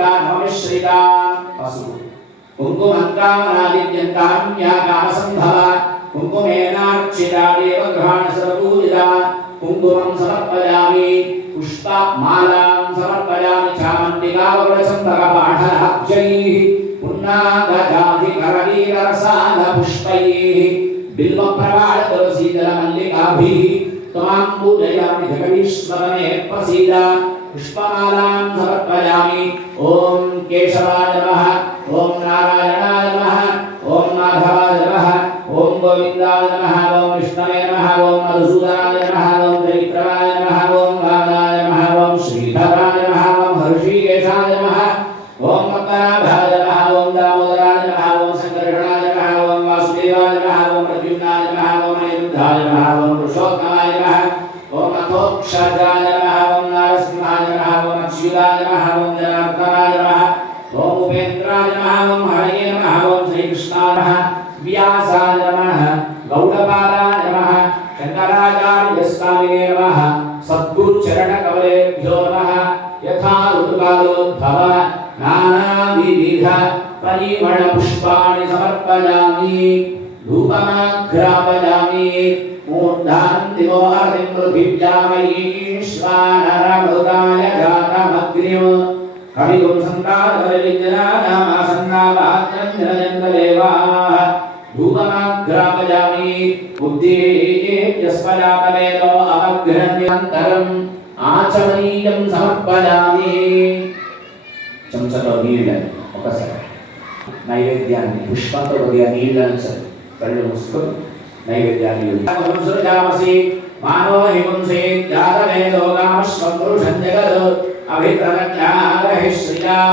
कानमिश्रितान् पशु कुङ्कुमन्तामनादित्यन्ताम् यागासन्धवा कुङ्कुमेनाक्षिता देवग्रहाणसरपूजिता कुङ्कुमम् समर्पयामि। पुष्पमालाम् समर्पयामि चामन्तिकावरसन्धकपाठरहब्जैः पुन्नागजाधिकरवीररसालपुष्पैः बिल्वप्रवालतुलसीदलमल्लिकाभिः त्वाम् पूजयामि जगदीश्वरमे प्रसीदा पुष्पमालां समर्पयामि ॐ केशवाय नमः ॐ नारायणाय नमः ॐ माधवाय नमः ॐ गोविन्दाय नमः ॐ विष्णवे नमः ॐ मधुसूदनाय नमः ॐ जयप्रवाय नमः ॐ वादाय नमः ॐ श्रीधराय नमः ॐ हर्षीकेशाय नमः ॐ पद्मनाभाय नमः ॐ दामोदराय नमः ॐ सङ्कर्षणाय नमः ॐ वासुदेवाय नमः ॐ प्रद्युम्नाय नमः ॐ अनिरुद्धाय नमः ॐ पुरुषोत्तमाय नमः ॐ अथोक्षजाय नमः उपेन्द्राय नमः। ॐ हरये नमः ॐ श्रीकृष्णाय नमः व्यासाय नमः। गौडपादाय नमः। शङ्कराचार्यस्वामिने नमः। सद्गुरु चरण सद्गुरुचरणकमलेभ्यो नमः। यथा ऋतुकालोद्भव नानाविविध परिमळपुष्पाणि समर्पयामि। धूपमाघ्रापयामि। मूर्धान्तिमोहरिं पृथिव्यामयीश्वानरमृगाय जातमग्निम्। कविगुं सङ्कादवलिजनानामासन्नावाचन्द्रजङ्गदेवाः ఉద్దేయస్పజాతవేదో అవగ్రహ్యంతరం ఆచమనీయం సమర్పయామి చెంచలో నీళ్ళ ఒకసారి నైవేద్యాన్ని పుష్పంతో కొద్దిగా నీళ్ళను సరి కళ్ళు మూసుకొని నైవేద్యాన్ని మానో హింసే జాతవేదో కామస్వపురుషం జగదు అభిప్రమ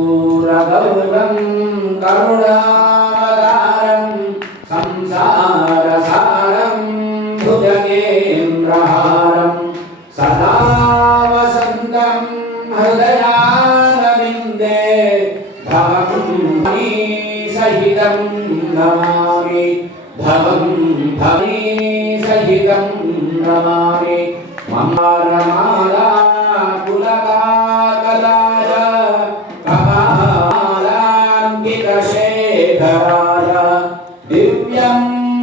कर्पूरगौरं करुणावतारं संसारसारं भुजगेन्द्रहारं सदा वसन्तं हृदयानविन्दे भवं सहितं नमामि भवं भवी సహితం నమామి మమ రమాలా కులకాకలాయ కపాలాంకితశేఖరాయ దివ్యంబరాయ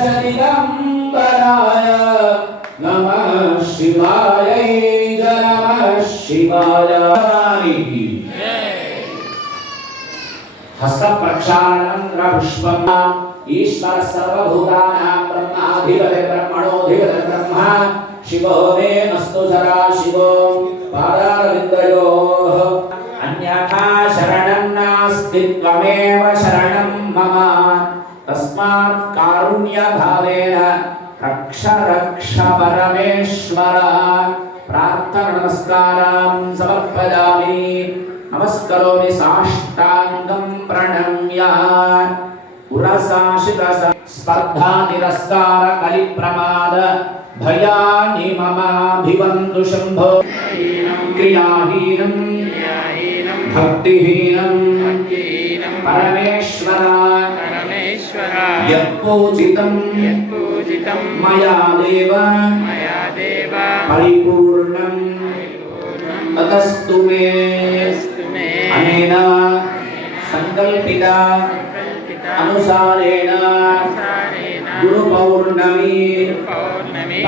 సతిలంబరాయ నమ శివాయ నమ శివాయ హస్త ప్రక్షాళనం పుష్పం ईश्वर सर्वभूतानां ब्रह्माधिपति ब्रह्मणोऽधिपति ब्रह्म शिवो मे अस्तु सदा शिवो पादारविन्दयोः अन्यथा शरणं नास्ति त्वमेव शरणं मम तस्मात् कारुण्यभावेन रक्ष रक्ष परमेश्वर प्रार्थनमस्कारां समर्पयामि नमस्करोमि साष्टाङ्गं प्रणम्य पुरसाशितस स्पर्धा तिरस्कार कलिप्रमाद भयानि ममाभिवन्तु शम्भो। क्रियाहीनं भक्तिहीनं परमेश्वरा। यत्पूजितं मया देव। मया देव। परिपूर्णं ततस्तु मे। अनुसारेण गुरुपौर्णमी। पौर्णमी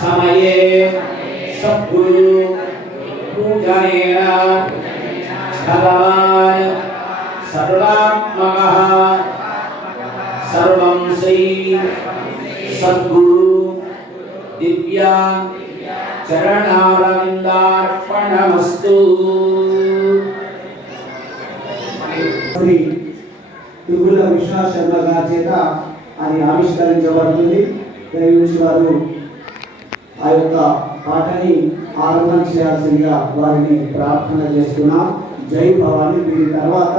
समये। सद्गुरु। पूजनेन। भगवान्। सर्वात्मकः। सर्वं श्री सद्गुरु। दिव्या। चरणारविन्दार्पणमस्तु। శ్రీ తుగుల విశ్వాస శర్మ గారి చేత అది ఆవిష్కరించబడుతుంది. దయవుంచి వారు ఆ యొక్క పాటని ఆరంభం చేయాల్సిందిగా వారిని ప్రార్థన చేస్తున్నాం. జై భవాని. దీని తర్వాత